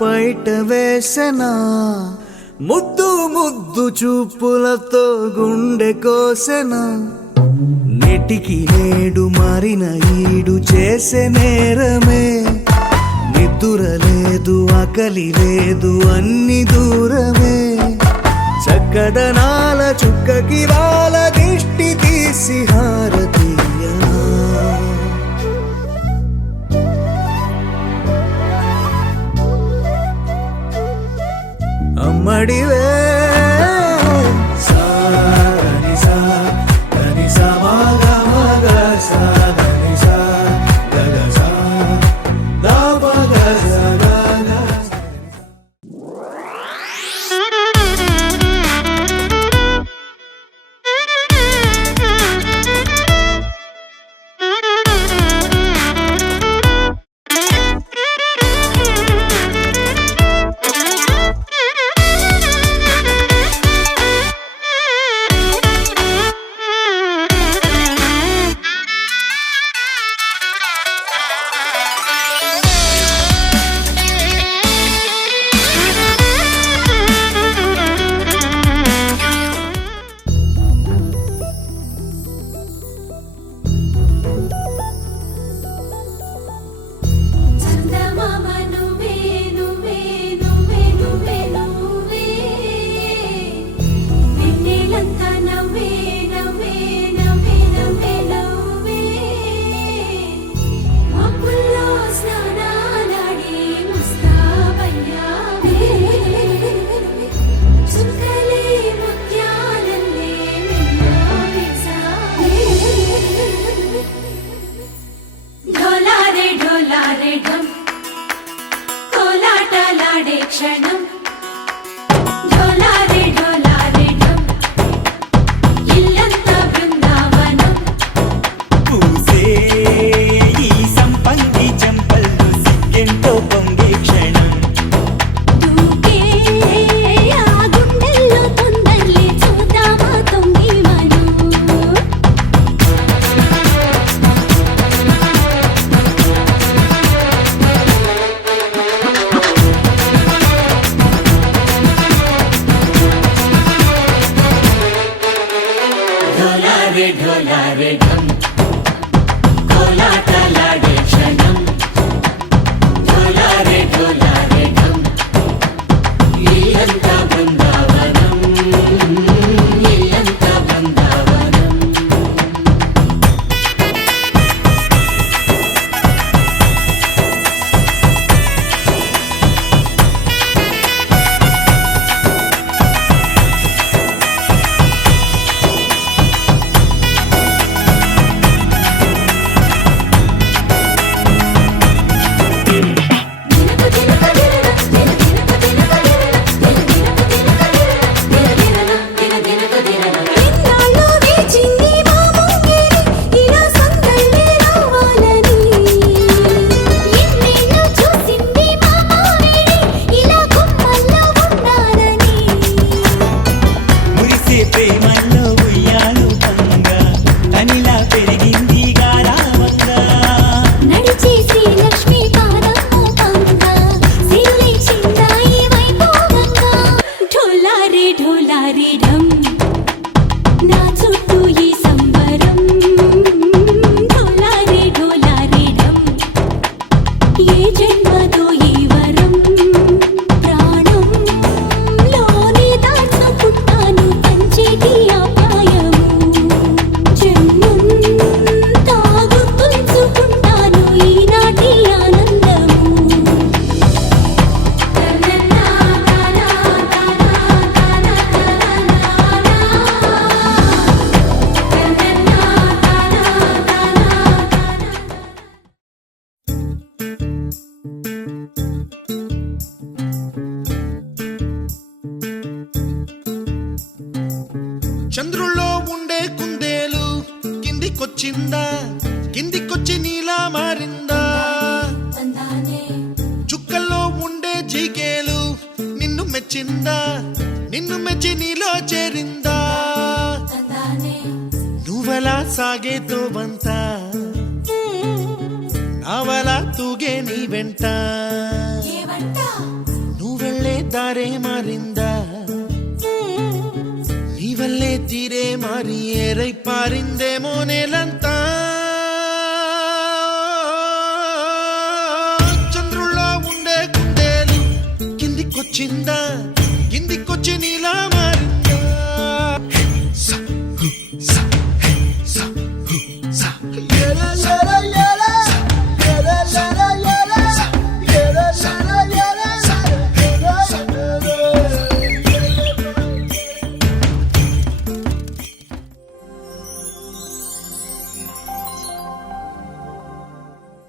పైట వేసెనా ముద్దు ముద్దు చూపులతో గుండె కోసెనా నెటికి నేడు మారిన ఈడు చేసే నేరమే నిద్ర లేదు ఆకలి లేదు అన్ని దూరమే చక్కదనాల చుక్కకి వాళ్ళ దిష్టి తీసి హారతీయనా అమ్మడివే క్షణం ढोलारे ढम कोलाटलाडे क्षणं ढोलारे ढोलारे ढम इल्लंता बृंदावनं इल्लंता बृंदावनं చంద్రుల్లో ఉండే కుందేలు కిందికొచ్చిందా కిందికొచ్చి నీలా మారిందా చుక్కల్లో ఉండే జీకేలు నిన్ను మెచ్చిందా నిన్ను మెచ్చి నీలో చేరిందా నువ్వలా సాగే తోవంత నావలా తూగే నీ వెంట దారే మారిందా నీ వల్లే తీరే మారి ఏరై పారిందేమో నేలంతా చంద్రుల్లో ఉండే కుందేలు కిందికొచ్చిందా